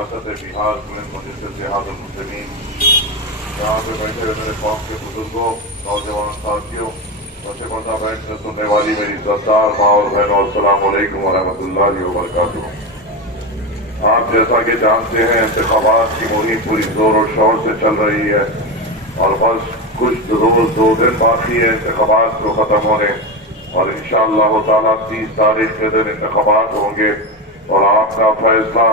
ریاست بہار مجلس اتحاد المسلمین، یہاں پہ بیٹھے ہوئے میرے قوم کے بزرگوں، نوجوان ساتھیوں، بچے پردہ بیٹھ کر سننے والی میری سردار ماں اور بہنوں، السلام علیکم ورحمۃ اللہ وبرکاتہ۔ آپ جیسا کہ جانتے ہیں انتخابات کی مہم پوری زور و شور سے چل رہی ہے اور بس کچھ روز 2 دن باقی ہے انتخابات کو ختم ہونے، اور انشاءاللہ تعالیٰ 30 تاریخ کے دن انتخابات ہوں گے اور آپ کا فیصلہ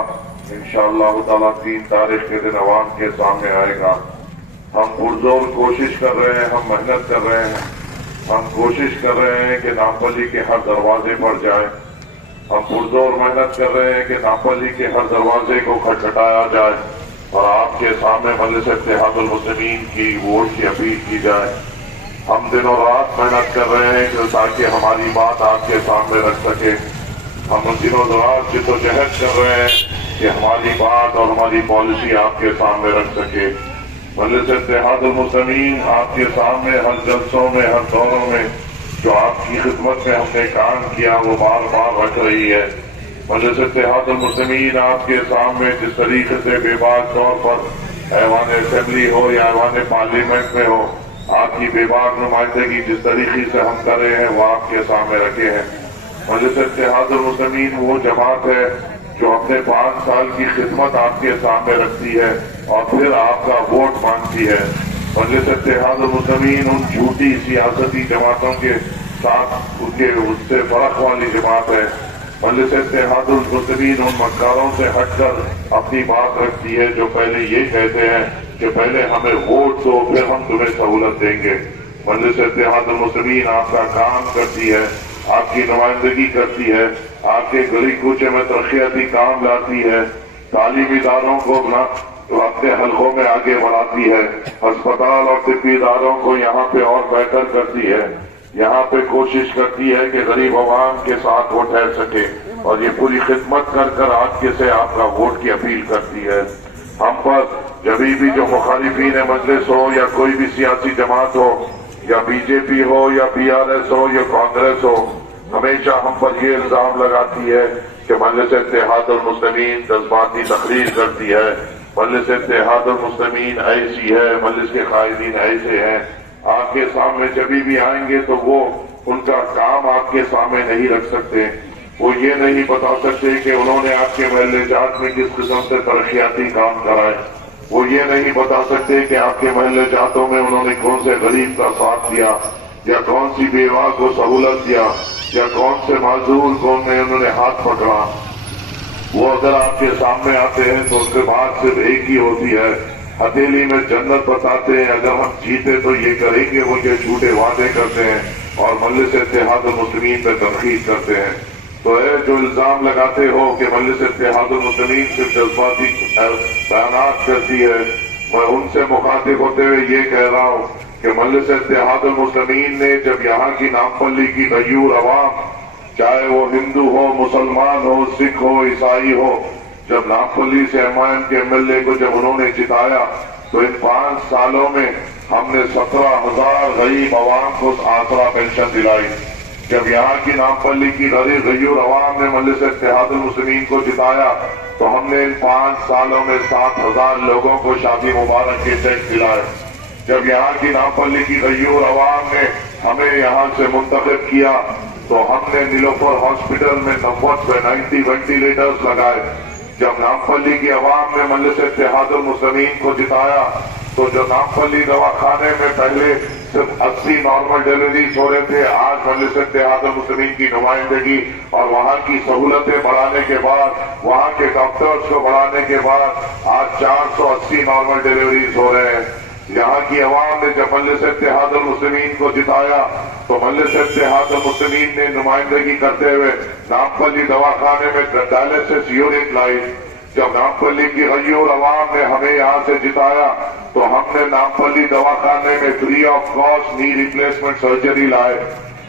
انشاءاللہ تعالیٰ 3 تاریخ کے دن عوام کے سامنے آئے گا۔ ہم پرزور کوشش کر رہے ہیں، ہم محنت کر رہے ہیں، ہم کوشش کر رہے ہیں کہ نامپلی کے ہر دروازے پر جائیں، ہم پرزور محنت کر رہے ہیں کہ نامپلی کے ہر دروازے کو کھٹکھٹایا جائے اور آپ کے سامنے مجلس اتحاد المسلمین کی ووٹ کی اپیل کی جائے۔ ہم دن اور رات محنت کر رہے ہیں کہ تاکہ ہماری بات آپ کے سامنے رکھ سکے۔ ہم ان دنوں رات جدوجہد کر رہے ہیں کہ ہماری بات اور ہماری پالیسی آپ کے سامنے رکھ سکے۔ مجلس اتحاد المسلمین آپ کے سامنے ہر جلسوں میں، ہر دوروں میں جو آپ کی خدمت میں ہم نے کام کیا وہ بار بار رکھ رہی ہے۔ مجلس اتحاد المسلمین آپ کے سامنے جس طریقے سے بے باک طور پر ایوان اسمبلی ہو یا ایوان پارلیمنٹ میں ہو، آپ کی بے باک نمائندگی جس طریقے سے ہم کر رہے ہیں وہ آپ کے سامنے رکھے ہیں۔ مجلس اتحاد المسلمین وہ جماعت ہے جو اپنے 5 سال کی خدمت آپ کے سامنے رکھتی ہے اور پھر آپ کا ووٹ مانگتی ہے۔ مجلس اتحاد المسلمین ان جھوٹی سیاسی جماعتوں کے ساتھ اس سے فرق والی جماعت ہے۔ مجلس اتحاد المسلمین ان مکاروں سے ہٹ کر اپنی بات رکھتی ہے جو پہلے یہ کہتے ہیں کہ پہلے ہمیں ووٹ دو پھر ہم تمہیں سہولت دیں گے۔ مجلس اتحاد المسلمین آپ کا کام کرتی ہے، آپ کی نمائندگی کرتی ہے، آپ کے گلی کوچے میں ترقیاتی کام لاتی ہے، تعلیمی اداروں کو اپنے حلقوں میں آگے بڑھاتی ہے، ہسپتال اور طبی اداروں کو یہاں پہ اور بہتر کرتی ہے، یہاں پہ کوشش کرتی ہے کہ غریب عوام کے ساتھ وہ ٹھہر سکے، اور یہ پوری خدمت کر کر آج کے سے آپ کا ووٹ کی اپیل کرتی ہے۔ ہم پر جبھی بھی جو مخالفین مجلس ہو یا کوئی بھی سیاسی جماعت ہو یا بی جے پی ہو یا PRS ہو یا کانگریس ہو، ہمیشہ ہم پر یہ الزام لگاتی ہے کہ مجلس اتحاد المسلمین جذباتی تقریر کرتی ہے، مجلس اتحاد المسلمین ایسی ہے، مجلس کے قائدین ایسے ہیں۔ آپ کے سامنے جبھی بھی آئیں گے تو وہ ان کا کام آپ کے سامنے نہیں رکھ سکتے، وہ یہ نہیں بتا سکتے کہ انہوں نے آپ کے محلے جات میں کس قسم سے ترقیاتی کام کرائے، وہ یہ نہیں بتا سکتے کہ آپ کے محلے جاتوں میں انہوں نے کون سے غریب کا ساتھ دیا یا کون سی بیوہ کو سہولت دیا یا کون سے معذور کو انہوں نے ہاتھ پکڑا۔ وہ اگر آپ کے سامنے آتے ہیں تو ان کے بات صرف ایک ہی ہوتی ہے، ہتھیلی میں جنت بتاتے ہیں، اگر ہم جیتے تو یہ کریں گے، وہ یہ جھوٹے وعدے کرتے ہیں اور مجلس اتحاد المسلمین پہ تنقید کرتے ہیں۔ تو اے جو الزام لگاتے ہو کہ مجلس اتحاد المسلمین صرف جذباتی بیانات کرتی ہے، میں ان سے مخاطب ہوتے ہوئے یہ کہہ رہا ہوں کہ مجلس اتحاد المسلمین نے جب یہاں کی نامپلی کی غیور عوام، چاہے وہ ہندو ہو، مسلمان ہو، سکھ ہو، عیسائی ہو، جب نامپلی سے MIM کے MLA کو جب انہوں نے جتایا تو ان 5 سالوں میں ہم نے 17,000 غریب عوام کو آسرا پینشن دلائی۔ جب یہاں کی نامپلی کی غیور عوام نے مجلس اتحاد المسلمین کو جتایا تو ہم نے ان 5 سالوں میں 7,000 لوگوں کو شادی مبارک کے چیک دلائے۔ جب یہاں کی نامپلی کی غیور عوام نے ہمیں یہاں سے منتخب کیا تو ہم نے نیلوفر ہاسپٹل میں 90 وینٹیلیٹرز لگائے۔ جب نامپلی کی عوام نے مجلس اتحاد المسلمین کو جتایا تو جو نامپلی دواخانے میں پہلے صرف 80 نارمل ڈیلیوریز ہو رہے تھے، آج مجلس اتحاد المسلمین کی نمائندگی اور وہاں کی سہولتیں بڑھانے کے بعد، وہاں کے ڈاکٹرز کو بڑھانے کے بعد آج 480 نارمل ڈیلیوریز ہو رہے ہیں۔ یہاں کی عوام نے جب مجلس اتحاد المسلمین کو جتایا تو مجلس اتحاد المسلمین نے نمائندگی کرتے ہوئے نامپلی دواخانے میں ڈائلسس یونٹ لائی۔ جب نامپلی کی غیور عوام نے ہمیں یہاں سے جتایا تو ہم نے نامپلی دواخانے میں فری آف کاسٹ نی ریپلیسمنٹ سرجری لائے۔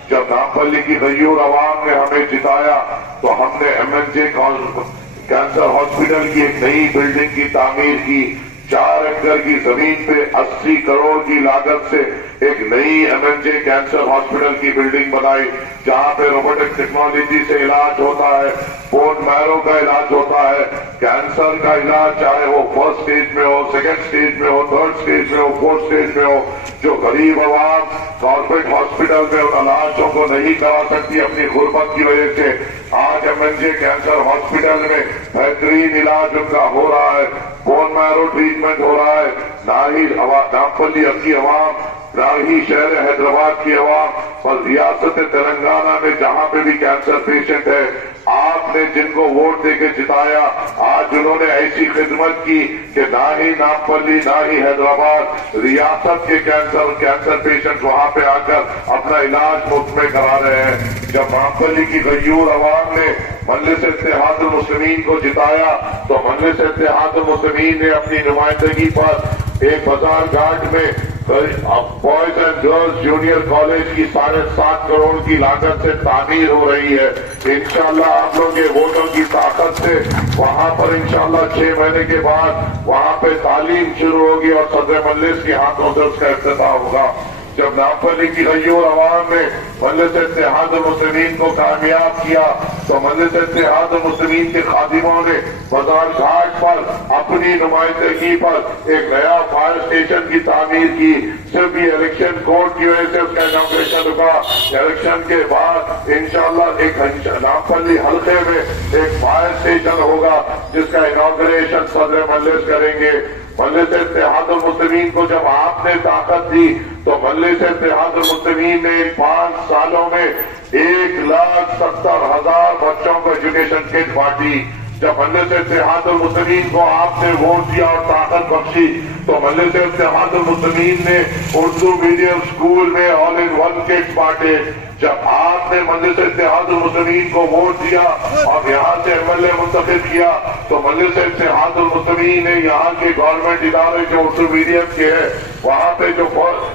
جب نامپلی کی غیور عوام نے ہمیں جتایا تو ہم نے MNJ کینسر ہاسپٹل کی ایک نئی بلڈنگ کی تعمیر کی۔ 4 एकड़ की जमीन पे 80 करोड़ की लागत से एक नई MNJ कैंसर हॉस्पिटल की बिल्डिंग बनाई, जहां पे रोबोटिक टेक्नोलॉजी से इलाज होता है, बोन मैरो का इलाज होता है, कैंसर का इलाज चाहे वो फर्स्ट स्टेज में हो, सेकंड स्टेज में हो, थर्ड स्टेज में हो, फोर्थ स्टेज में हो। जो गरीब आवाम कॉर्पोरेट हॉस्पिटल में उन इलाजों को नहीं करा सकती अपनी गुर्बत की वजह से, आज MNJ कैंसर हॉस्पिटल में बेहतरीन इलाज उनका हो रहा है, बोन मैरो ट्रीटमेंट हो रहा है। ना ही नामपल्ली की अवाम, ना ही शहर हैदराबाद की अवाम, और रियासत तेलंगाना में जहां पे भी कैंसर पेशेंट है, आपने जिनको वोट देके जिताया, आज उन्होंने ऐसी खिदमत की कि ना ही नामपल्ली ना ही हैदराबाद रियासत के कैंसर पेशेंट वहां पे आकर अपना इलाज मुफ्त में करा रहे हैं। जब नामपल्ली की गयूर अवाम ने मजलिस इत्तेहादुल मुस्लिमीन को जिताया, तो मजलिस इत्तेहादुल मुस्लिमीन ने अपनी नुमाइंदगी पर एक बाजार घाट में boys and girls junior college की 7.5 करोड़ की लागत से तामीर हो रही है। इंशाल्लाह आप लोगों के वोटों की ताकत से वहां पर इंशाल्लाह 6 महीने के बाद वहां पे तालीम शुरू होगी और सदर मजलिस के हाथों से उसका इफ्तिताह होगा। जब नामपल्ली की गयूर अवाम ने मजलिस इत्तेहादुल मुस्लिमीन को कामयाब किया, तो मजलिस इत्तेहादुल मुस्लिमीन के खादिमों ने बाजार घाट पर अपनी नुमाइंदगी पर एक नया फायर स्टेशन की तामीर की। सिर्फ ये इलेक्शन कोड की वजह से उसका इनॉग्रेशन रुका। इलेक्शन के बाद इंशाल्लाह एक नामपल्ली हल्के में एक फायर स्टेशन होगा, जिसका इनॉग्रेशन सदर मजलिस करेंगे। मजलिस इत्तेहादुल मुस्लिमीन को जब आपने ताकत दी, तो मजलिस इत्तेहादुल मुस्लिमीन ने इन 5 सालों में 1,70,000 बच्चों को एजुकेशन किट बांटी। जब मजलिस इत्तेहादुल मुस्लिमीन को आपने वोट दिया और ताकत बख्शी, तो मजलिस इत्तेहादुल मुस्लिमीन ने उर्दू मीडियम स्कूल में ऑल इन वन किट्स बांटे। जब आपने मजलिस इत्तेहादुल मुस्लिमीन को वोट दिया और यहाँ से MLA मुंतखब किया, तो मजलिस इत्तेहादुल मुस्लिमीन ने यहाँ के गवर्नमेंट इदारे जो उर्दू मीडियम के हैं, वहाँ पे जो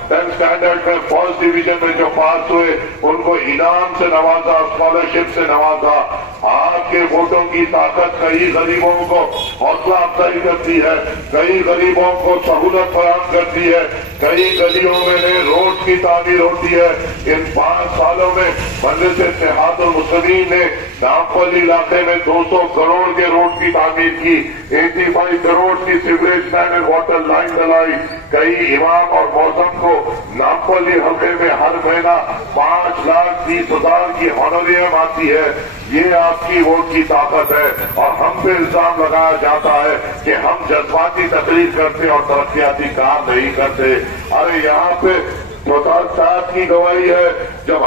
10th स्टैंडर्ड में फर्स्ट डिवीजन में जो पास हुए, उनको इनाम से नवाजा, स्कॉलरशिप से नवाजा। आपके वोटों की ताकत कई गरीबों को हौसला अफजाई करती है, कई गरीबों को सहूलत फराहम करती है, कई गलियों में नए रोड की तामीर होती है। इन 5 सालों में मजलिस इत्तेहादुल मुस्लिमीन ने नामपल्ली इलाके में 200 करोड़ के रोड की तामीर की, 85 करोड़ की sewerage line and water line डलाई। कई इमाम और मौसम को नामपल्ली हल्के में हर महीना 5,30,000 की ऑनरियम आती है। ये आपकी वोट की ताकत है। और हम पे इल्जाम लगाया जाता है कि हम जज्बाती तकरीर करते और तरक्याती काम नहीं करते। अरे यहाँ पे प्रसाद साहब की गवाही है। जब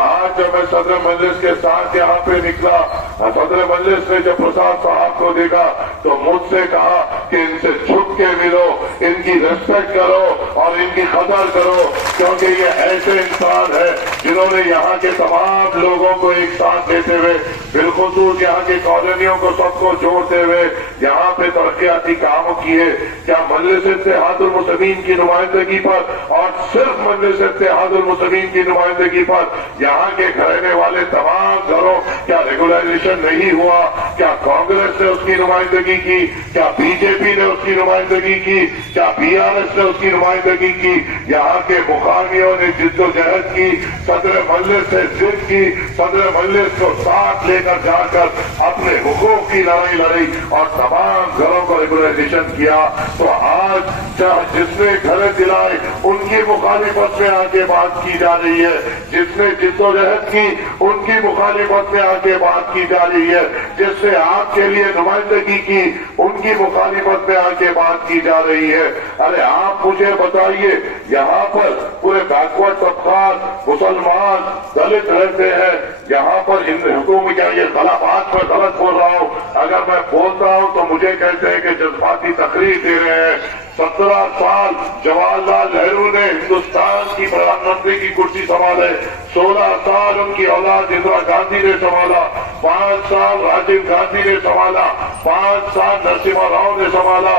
मैं सदर मजलिस के साथ यहाँ पे निकला, सदर मजलिस ने जब प्रसाद साहब को देखा, तो मुझसे कहा कि इनसे छुप के मिलो, इनकी रेस्पेक्ट करो और इनकी कदर करो, क्योंकि ये ऐसे इंसान है जिन्होंने यहाँ के तमाम लोगों को एक साथ लेते हुए, बिलखुसूस यहाँ की कॉलोनियों को सबको जोड़ते हुए यहाँ पे तरक्याती काम किए। क्या मजलिस इत्तेहादुल मुस्लिमीन की नुमाइंदगी पर और सिर्फ मजलिस इत्तेहादुल मुस्लिमीन की नुमाइंदगी पर यहाँ के रहने वाले तमाम घरों क्या रेगुलराइजेशन नहीं हुआ? क्या कांग्रेस ने उसकी नुमाइंदगी की? क्या बीजेपी ने उसकी नुमाइंदगी की? क्या BRS ने उसकी नुमाइंदगी की? यहाँ के मुकामियों ने जिद्दोजहद की, सदर मजलिस से जिद की, सदर मजलिस को साथ लेकर जाकर अपने हुकूक की लड़ाई लड़ी और तमाम घरों को रेगुलराइजेशन किया। तो आज जिसने घर दिलाए उनकी मुखालिफत में आके बात की जा रही है, जिसने जिद्दोजहद की उनकी मुखालिफत में आके बात की जा रही है, जिसने आपके लिए नुमाइंदगी की उनकी मुखालिफत में आके बात की जा रही है। अरे आप मुझे बताइए, यहाँ पर पूरे बैकवर्ड तबकात मुसलमान दलित रहते हैं, यहाँ पर हिंदुओं में क्या ये गलत पर गलत बोल रहा हूँ? अगर मैं बोलता हूँ तो मुझे कहते हैं कि जज्बाती तकरीर दे रहे हैं। 17 साल जवाहरलाल नेहरू ने हिंदुस्तान की प्रधानमंत्री की कुर्सी संभाले, 16 साल उनकी औलाद इंदिरा गांधी ने संभाला, 5 साल राजीव गांधी ने संभाला, 5 साल नरसिम्हा राव ने संभाला।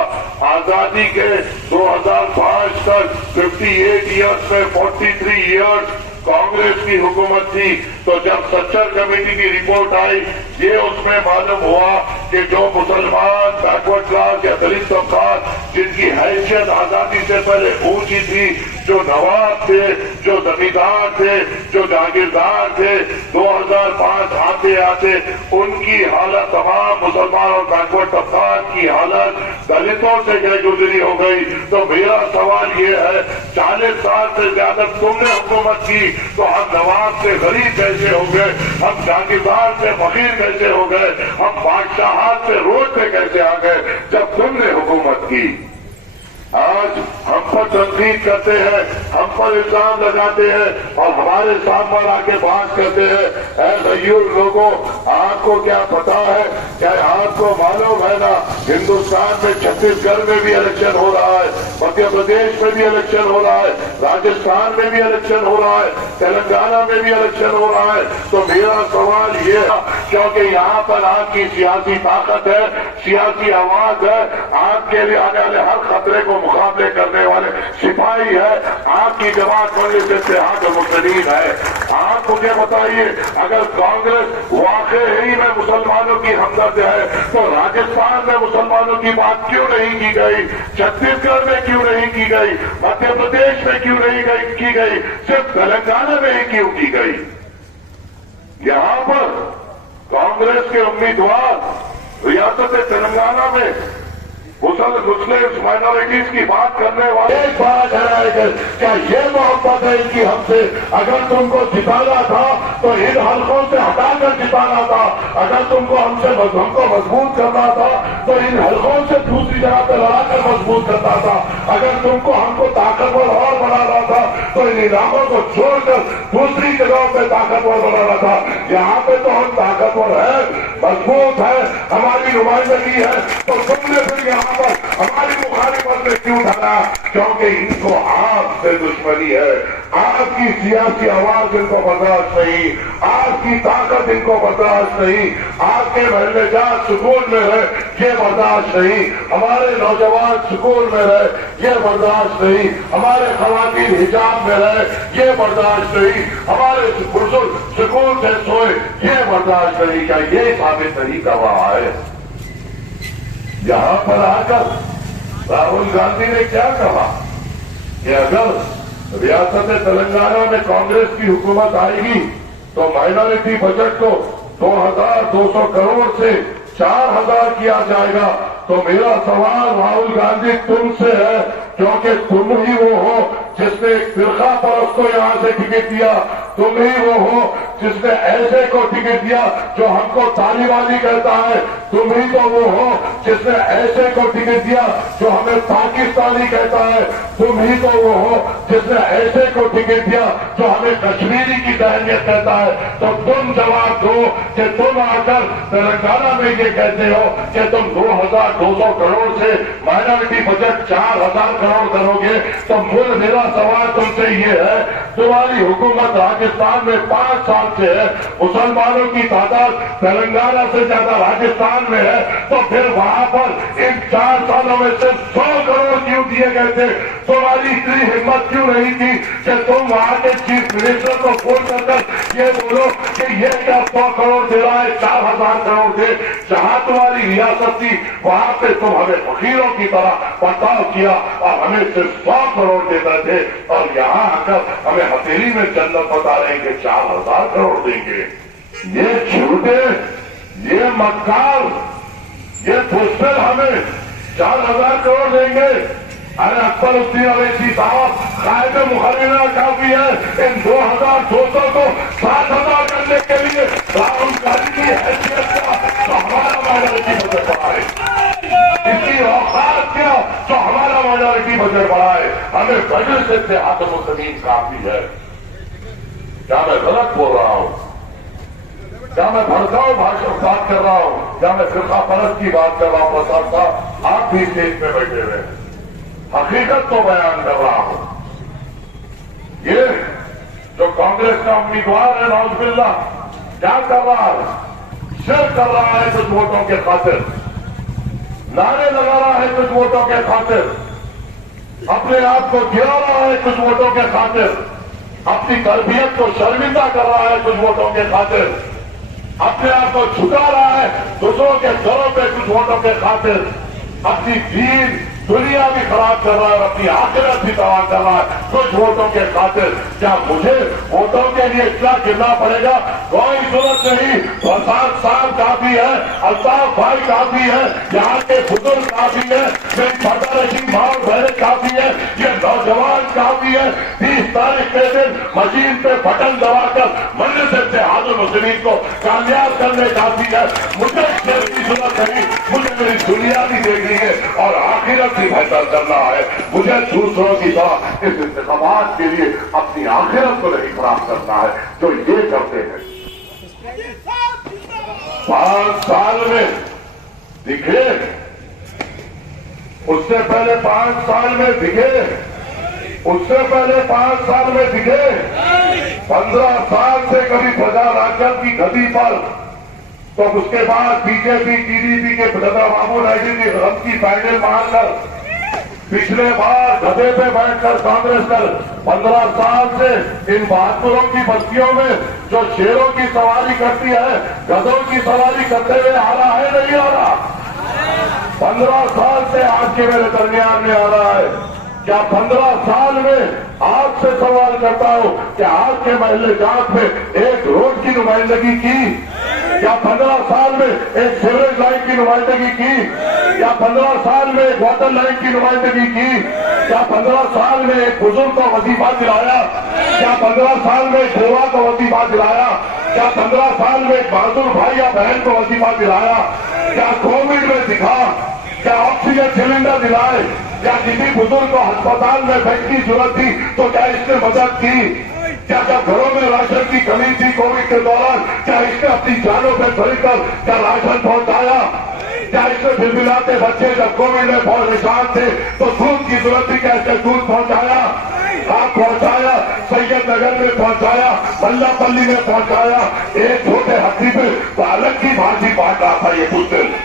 आजादी के 2005 तक 58 ईयर्स में 43 ईयर्स कांग्रेस की हुकूमत थी। तो जब सच्चर कमेटी की रिपोर्ट आई, ये उसमें मालूम हुआ कि जो मुसलमान बैकवर्ड क्लास या दलित तबकात जिनकी हैसियत हैसियत आजादी से पहले ऊंची थी, जो नवाब थे, जो जमींदार थे, जो जागीरदार थे, 2005 आते आते उनकी हालत, तमाम मुसलमान और बैकवर्ड तबकात की हालत दलितों से गुजरी हो गई। तो मेरा सवाल ये है, 40 साल से ज्यादा तुमने हुकूमत की, तो हम नवाब से गरीब कैसे हो गए, हम जागीरदार से फकीर कैसे हो गए, हम बादशाहात से रोड पे कैसे आ गए जब तुमने हुकूमत की। आज हम पर तनकीद करते हैं, हम पर इल्जाम लगाते हैं और हमारे सामने आके बात करते हैं। ऐ गयूर लोगों, आपको क्या पता है, क्या आपको मालूम है ना, हिंदुस्तान में छत्तीसगढ़ में भी इलेक्शन हो रहा है, मध्य प्रदेश में भी इलेक्शन हो रहा है, राजस्थान में भी इलेक्शन हो रहा है, तेलंगाना में भी इलेक्शन हो रहा है। तो मेरा सवाल ये है, क्योंकि यहाँ पर आपकी सियासी ताकत है, सियासी आवाज है, आपके लिए आने वाले हर खतरे को मुकाबले करने वाले सिपाही है, आपकी जमात मजलिस इत्तेहाद मुस्लिमीन है। आप मुझे बताइए, अगर कांग्रेस वाकई में मुसलमानों की हमदर्द है तो राजस्थान में मुसलमानों की बात क्यों नहीं की गई, छत्तीसगढ़ में क्यों नहीं की गई, मध्य प्रदेश में क्यों नहीं की गई, सिर्फ तेलंगाना में ही क्यों की गई। यहां पर कांग्रेस के उम्मीदवार रियासत तेलंगाना में मुस्लिम माइनॉरिटीज की बात करने वाले एक बात है, क्या ये मोहब्बत है इनकी हमसे? अगर तुमको जिताना था तो इन हल्कों से हटाकर जिताना था, अगर तुमको हमको मजबूत करना था तो इन हल्कों से दूसरी जगह पर लड़ाकर मजबूत करना था, अगर तुमको हमको ताकतवर और बनाना था तो इन इलाकों को छोड़कर दूसरी जगहों पर ताकतवर बनाना था। यहाँ पे तो हम ताकतवर है, मजबूत है, हमारी नुमाइंदगी है, तो तुमने फिर यहाँ पर हमारी मुखालिफत में क्यों धरा? क्योंकि इनको आपसे दुश्मनी है, आपकी सियासी आवाज इनको बर्दाश्त नहीं, आपकी ताकत इनको बर्दाश्त नहीं, आपके महल्लेदार सुकून में रहे ये बर्दाश्त नहीं, हमारे नौजवान सुकून में रहे ये बर्दाश्त नहीं, हमारे खवातीन हिजाब में रहे ये बर्दाश्त नहीं, हमारे बुजुर्ग सुकून से सोए ये बर्दाश्त नहीं। क्या ये साबित नहीं कर रहा है? यहां पर आकर राहुल गांधी ने क्या कहा कि अगर रियासत तेलंगाना में कांग्रेस की हुकूमत आएगी तो माइनॉरिटी बजट को 2200 करोड़ से 4000 किया जाएगा। तो मेरा सवाल राहुल गांधी तुमसे है, क्योंकि तुम ही वो हो जिसने फिरका परस्त को यहां से टिकट दिया, तुम ही वो हो जिसने ऐसे को टिकट दिया जो हमको तालिबानी कहता है, तुम ही तो वो हो जिसने ऐसे को टिकट दिया जो हमें पाकिस्तानी कहता है, तुम ही तो वो हो जिसने ऐसे को टिकट दिया जो हमें कश्मीरी की दहलियत कहता है। तो तुम जवाब दो कि तुम आकर तेलंगाना में ये कहते हो कि तुम 2200 करोड़ से माइनॉरिटी बजट 4000 करोड़ करोगे। तो मेरा सवाल तुमसे ये है, तुम्हारी हुकूमत राजस्थान में 5 साल से है, मुसलमानों की तादाद तेलंगाना से ज्यादा राजस्थान में है, तो फिर वहां पर इन 4 सालों में सिर्फ 100 करोड़ क्यों दिए गए थे? तुम्हारी इतनी हिम्मत क्यों नहीं थी कि तुम वहां के चीफ मिनिस्टर को फोन कर ये बोलो कि ये क्या 100 करोड़ दे रहा है, 4000 करोड़ दे। जहां तुम्हारी रियासत थी वहां पे तुम हमें फकीरों की तरह बर्ताव किया और हमें सिर्फ 100 करोड़ देते थे, और यहां आकर हमें हथेली में जन्नत बता रहे हैं कि 4000 करोड़ देंगे। ये झूठे, ये मक्कार, ये फुस्तर हमें 4000 करोड़ देंगे। अरे अकबरुद्दीन अवैसी साहब, कायद मुखर्रिरा काफी है, इन 2200 को 7000 करने के लिए राहुल गांधी की हैसियत का तो हमारा माइनॉरिटी बजट बढ़ाए, इसकी औकात क्या तो हमारा माइनॉरिटी बजट बढ़ाए। हमें बजट से इत्तेहाद मुस्लिमीन काफी है। क्या मैं गलत बोल रहा हूं? क्या मैं भड़काऊ भाषण बात कर रहा हूं? क्या मैं फिरका परस्त की बात कर रहा हूं? प्रसाद साहब, आप भी स्टेज पे बैठे हुए, हकीकत तो बयान कर रहा हूं। ये जो कांग्रेस का उम्मीदवार है नौजबिल्ला, क्या कर रहा है? सिर्फ कर रहा है कुछ वोटों के खातिर, नारे लगा रहा है कुछ वोटों के खातिर, अपने आप को गिरा रहा है कुछ वोटों के खातिर, अपनी तरबियत को शर्मिंदा कर रहा है कुछ वोटों के खातिर, अपने आप को झुका रहा है दूसरों के घरों पे कुछ वोटों के खातिर, अपनी दीन دنیا بھی خراب کر رہا ہے اور اپنی آخرت بھی تباہ کر رہا ہے کچھ ووٹوں کے خاطر. کیا مجھے ووٹوں کے لیے اتنا گرنا پڑے گا؟ کوئی ضرورت نہیں. فساد صاحب کافی ہے, الطاف بھائی کافی ہے, یہاں کے بزرگ کافی ہے, میری پردہ رشید ماں اور بہنیں کافی ہے, یہ نوجوان کافی ہے. 30 تاریخ کے دن مشین پہ بٹن دبا کر مجلس اتحاد المسلمین کو کامیاب کرنے کافی ہے. مجھے شیر کی ضرورت نہیں, مجھے میری دنیا بھی دیکھنی ہے اور آخرت بھی بہتر کرنا ہے. مجھے دوسروں کی طرح اس انتخابات کے لیے اپنی آخرت کو نہیں خراب کرنا ہے جو یہ کرتے ہیں. 5 سال میں دکھے, اس سے پہلے 5 سال میں دکھے, اس سے پہلے 5 سال میں دکھے, 15 سال سے کبھی پرجا راجد کی گدی پر, تو اس کے بعد B J P T D P کے بابو نائیڈو کی غم کی پینڈل مار کر, پچھلے بار گدے پہ بیٹھ کر کانگریس کر 15 سال سے ان بہادروں کی بستیوں میں جو شیروں کی سواری کرتی ہے گدوں کی سواری کرتے ہوئے آ رہا ہے نہیں آ رہا؟ 15 سال سے آج کے میرے درمیان میں آ رہا ہے. کیا 15 سال میں آپ سے سوال کرتا ہوں کہ آپ کے محلے جات میں ایک روڈ کی نمائندگی کی؟ کیا 15 سال میں ایک سیوریج لائن کی نمائندگی کی؟ کیا 15 سال میں ایک واٹر لائن کی نمائندگی کی؟ کیا 15 سال میں ایک بزرگ کو وظیفہ دلایا؟ کیا 15 سال میں ایک بیوہ کو وظیفہ دلایا؟ کیا 15 سال میں ایک بہادر بھائی یا بہن کو وظیفہ دلایا؟ کیا کووڈ میں دکھا؟ کیا آکسیجن سلنڈر دلائے؟ کیا کسی بزرگ کو ہسپتال میں بیڈ کی ضرورت تھی تو کیا اس نے مدد کی؟ کیا گھروں میں راشن کی کمی تھی کووڈ کے دوران کیا اس نے اپنی جانوں پہ خرید کر کیا راشن پہنچایا؟ کیا اس نے بلبلاتے بچے جب کووڈ میں بہت پریشان تھے تو دودھ کی ضرورت تھی کیا اس نے دودھ پہنچایا؟ آپ پہنچایا, سید نگر میں پہنچایا, ملا پلی میں پہنچایا. ایک چھوٹے ہاتھی پہ پالک کی بھاجی بانٹ رہا تھا یہ کچھ دن,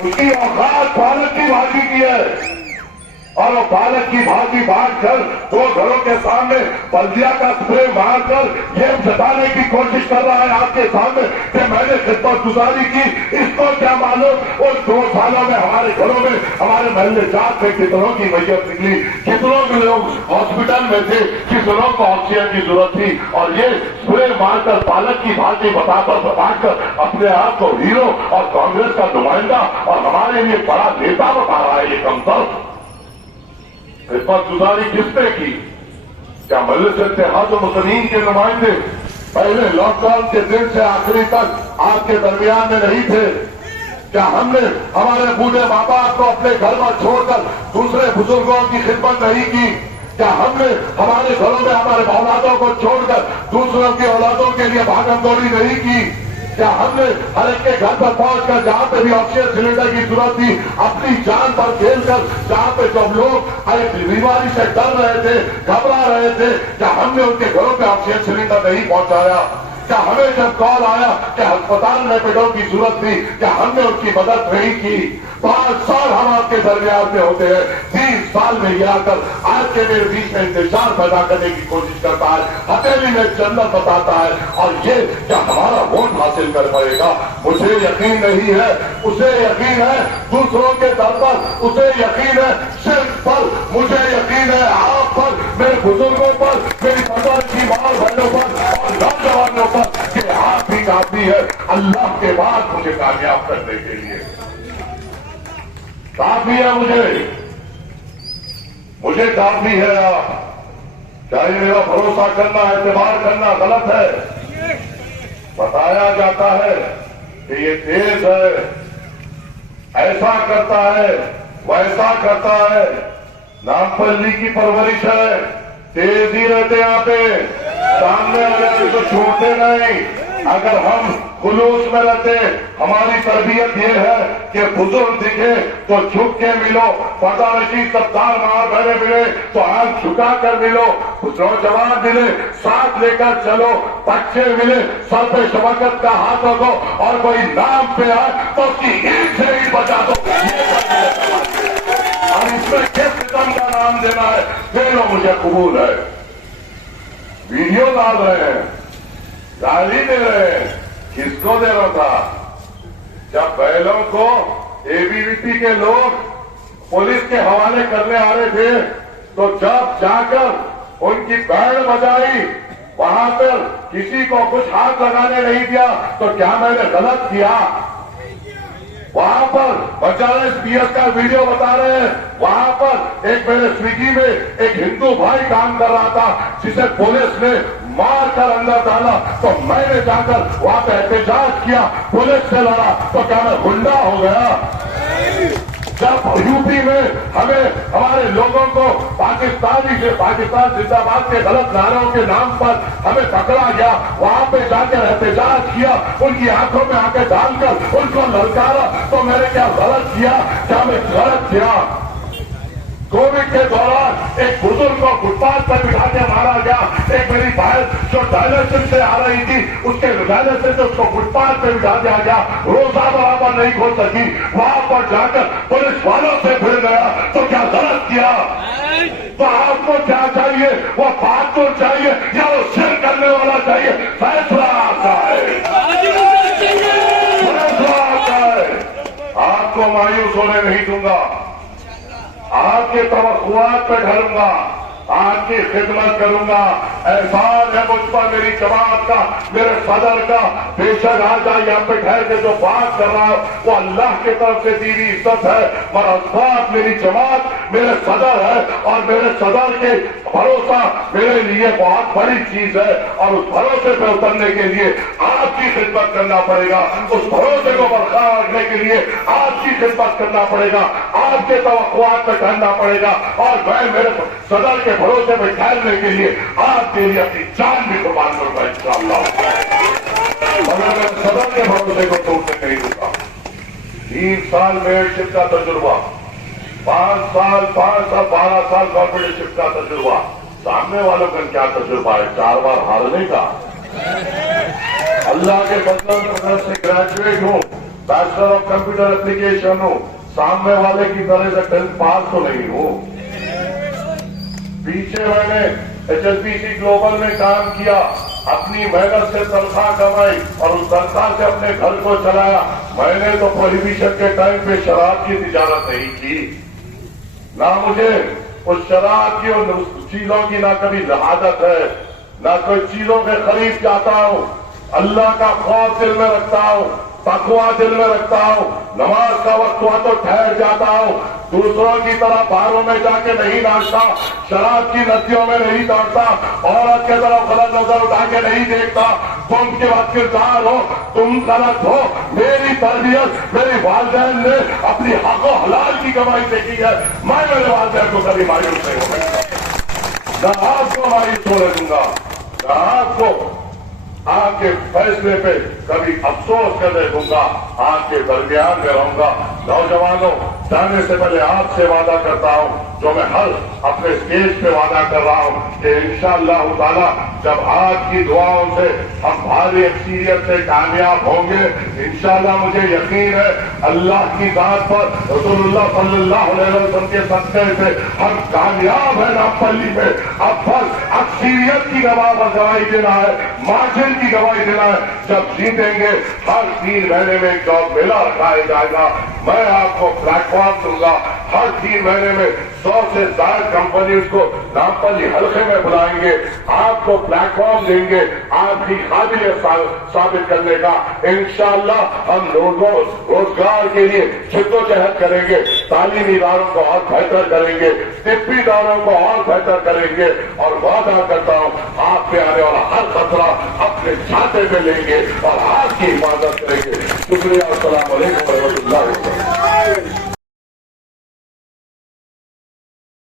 اس کی اوقات پالک کی بھاجی کی ہے, اور وہ پالک کی بھاجی بانٹ کر 2 گھروں کے سامنے بلدیا کا اسپرے مار کر یہ جتانے کی کوشش کر رہا ہے آپ کے سامنے کہ میں نے خدمت گزاری کی. اس کو کیا معلوم ان 2 سالوں میں ہمارے گھروں میں ہمارے محلے جات میں کتنوں کی میت نکلی, کتنوں کے لوگ ہاسپٹل میں تھے, کتنوں کو آکسیجن کی ضرورت تھی, اور یہ اسپرے مار کر پالک کی بھاجی بانٹ کر اپنے آپ کو ہیرو اور کانگریس کا نمائندہ اور ہمارے لیے بڑا نیتا بتا رہا ہے. یہ کمتر خدمت گزاری کس نے کی؟ کیا مجلس اتحاد المسلمین کے نمائندے پہلے لاک ڈاؤن کے دن سے آخری تک آپ کے درمیان میں نہیں تھے؟ کیا ہم نے ہمارے بوڑھے ماں باپ کو اپنے گھر میں چھوڑ کر دوسرے بزرگوں کی خدمت نہیں کی؟ کیا ہم نے ہمارے گھروں میں ہمارے اولادوں کو چھوڑ کر دوسروں کی اولادوں کے لیے بھاگم دوڑی نہیں کی؟ کیا ہم نے ہر ایک کے گھر پر پہنچ کر جہاں پہ بھی آکسیجن سلنڈر کی ضرورت تھی اپنی جان پر کھیل کر, جہاں پہ جب لوگ ایک بیماری سے ڈر رہے تھے, گھبرا رہے تھے, کیا ہم نے ان کے گھروں پہ آکسیجن سلنڈر نہیں پہنچایا؟ کیا ہمیں جب کال آیا کہ ہسپتال میں بیڈوں کی ضرورت تھی کیا ہم نے ان کی مدد نہیں کی؟ 5 سال ہم آپ کے درمیان میں ہوتے ہیں, 30 سال میں یہ آ کر آج کے میرے بیچ میں انتشار پیدا کرنے کی کوشش کرتا ہے, ہتھیلی میں جنت بتاتا ہے, اور یہ کیا ہمارا ووٹ حاصل کر پائے گا؟ مجھے یقین نہیں ہے, اسے یقین ہے دوسروں کے در پر, اسے یقین ہے صرف پر, مجھے یقین ہے آپ پر, میرے بزرگوں پر, میری مدر کی ماں بہنوں پر اور نوجوانوں پر کہ آپ بھی کافی ہے اللہ کے بعد مجھے کامیاب کرنے کے لیے. کافی ہے مجھے کافی ہے. آپ چاہے میرا بھروسہ کرنا, اعتبار کرنا غلط ہے. بتایا جاتا ہے کہ یہ تیز ہے, ایسا کرتا ہے, ویسا کرتا ہے, نام پلی کی پرورش ہے, تیز ہی رہتے یہاں پہ, سامنے والے کو چھوڑتے نہیں. اگر ہم خلوص میں رہتے, ہماری تربیت یہ ہے کہ بزرگ دکھے تو جھک کے ملو, پردہ رشید ستار ماں بہنے ملے تو آنکھ جھکا کر ملو, نوجوان ملے ساتھ لے کر چلو, بچے ملے سر پہ شفقت کا ہاتھ رکھو, اور کوئی نام پہ آئے تو اس کی اینٹ سے اینٹ بچا دو. اور اس میں کس قسم کا نام دینا ہے دے لو, مجھے قبول ہے. ویڈیو ڈال رہے ہیں, گالی دے رہے ہیں, کس کو دے رہا تھا؟ جب بیلوں کو اے بی وی پی کے لوگ पुलिस के हवाले करने आ रहे थे, तो जब जाकर उनकी बैंड बजाई, वहां पर किसी को कुछ हाथ लगाने नहीं दिया, तो क्या मैंने गलत किया? वहां पर 50 PS का वीडियो बता रहे हैं, वहां पर एक मेरे स्विगी में एक हिंदू भाई काम कर रहा था, जिसे पुलिस ने मार कर अंदर डाला, तो मैंने जाकर वहां पे एहतजाज किया, पुलिस से लड़ा, तो क्या मैं गुंडा हो गया? जब यूपी में हमें हमारे लोगों को पाकिस्तान जिंदाबाद के गलत नारों के नाम पर हमें पकड़ा गया, वहां पे जाकर एहतजाज किया, उनकी आंखों में आंखें डालकर उनको ललकारा, तो मैंने क्या गलत किया? क्या मैं गलत किया? कोविड के दौरान एक बुजुर्ग को फुटपाथ पर बिठा के मारा गया, एक मेरी बहन जो डायलिसिस से आ रही थी, उसके डायलिसिस से उसको फुटपाथ पे बिठा दिया गया, रोजा बराबर नहीं खोल सकी, वहां पर जाकर पुलिस वालों से भिड़ गया, तो क्या गलत किया? तो आपको क्या चाहिए? वो बहादुर चाहिए या वो शेर करने वाला चाहिए? फैसला आता है, फैसला आता है। आपको मायूस होने नहीं दूंगा, आपके तवक्कुआत पे ढलूंगा, आपकी खिदमत करूंगा। एहसान है मुझ पर मेरी जमात का, मेरे सदर का। बेशक आज यहाँ पे ठहर के जो बात कर रहा हूं वो अल्लाह की तरफ से दी हुई इज्जत है, पर असबाब मेरी जमात, मेरे सदर है, और मेरे सदर के भरोसा मेरे लिए बहुत बड़ी चीज है, और उस भरोसे पे उतरने के लिए आपकी खिदमत करना पड़ेगा, उस भरोसे को बरकरार रखने के लिए आपकी खिदमत करना पड़ेगा, आपके तवक्कुआत पे ठहरना पड़ेगा, और मैं मेरे सदर के भरोसे पे ठहरने के लिए आपके लिए अपनी जान भी कुर्बान करूंगा इंशाअल्लाह। मगर मैं सदर के भरोसे को टूटने नहीं दूंगा। 3 साल मेयरशिप का तजुर्बा, 5 साल 12 साल कॉर्पोरेटशिप का तजुर्बा, सामने वालों का क्या तजुर्बा है? 4 बार हारने का। अल्लाह के फजल से ग्रेजुएट हूं, बैचलर ऑफ कंप्यूटर एप्लीकेशन हूं, सामने वाले की तरह से 10th पास तो नहीं हूं। पीछे मैंने HSBC ग्लोबल में काम किया, अपनी मेहनत से तनख्वाह कमाई और उस तनख्वाह से अपने घर को चलाया। मैंने तो प्रोहिबिशन के टाइम पे शराब की तिजारत नहीं की, ना मुझे उस शराब की और चीजों की ना कभी आदत है, ना कोई चीजों के खरीद जाता हूं। अल्लाह का खौफ दिल में रखता हूं, तकवा दिल में रखता हूं, नमाज का वक्त हुआ तो ठहर जाता हूं, दूसरों की तरह बारों में जाके नहीं नाचता, शराब की नदियों में नहीं दौड़ता, औरत के तरफ गलत नजर उठा के नहीं देखता। तुम के बाद किरदार हो, तुम गलत हो। मेरी तरबियत मेरी वालिदैन ने अपनी हक व हलाल की कमाई से की है, मैं मेरे वालिदैन को कभी मायूस नहीं होगा, न आपको मायूस होने दूंगा, न आपको आपके फैसले पे कभी अफसोस करने दूंगा, आपके दरमियान में रहूंगा। नौजवानों, जाने से पहले आपसे वादा करता हूं, जो मैं हर अपने स्टेज पे वादा कर रहा हूं, कि इंशाअल्लाह ताला जब आपकी दुआओं से हम भारी अक्सरियत से कामयाब होंगे, इंशाअल्लाह मुझे यकीन है अल्लाह की बात पर, रसूलुल्लाह सल्लल्लाहु अलैहि वसल्लम के सदक़े से हम कामयाब है नापल्ली में। अब बस अक्सरियत की गवाही देना है, मार्जिन की गवाही देना है। जब जीतेंगे हर 3 महीने में एक जॉब मेला रखाया जाएगा, मैं आपको प्लेटफॉर्म दूंगा। हर 3 महीने में 100 से ज्यादा कंपनीज को नामपल्ली हल्के में बुलाएंगे, आपको प्लेटफॉर्म देंगे आपकी काबिलियत साबित करने का। इंशाअल्लाह हम लोगों रोजगार के लिए जिद्दोजहद करेंगे, तालीमी इदारों को और बेहतर करेंगे, तिब्बी इदारों को और बेहतर करेंगे, और वादा करता हूं आप पे आने वाला हर खतरा अपने छाते में लेंगे और आपकी हिफाजत करेंगे। शुक्रिया, अस्सलाम वालेकुम व रहमतुल्लाहि व बरकातहू।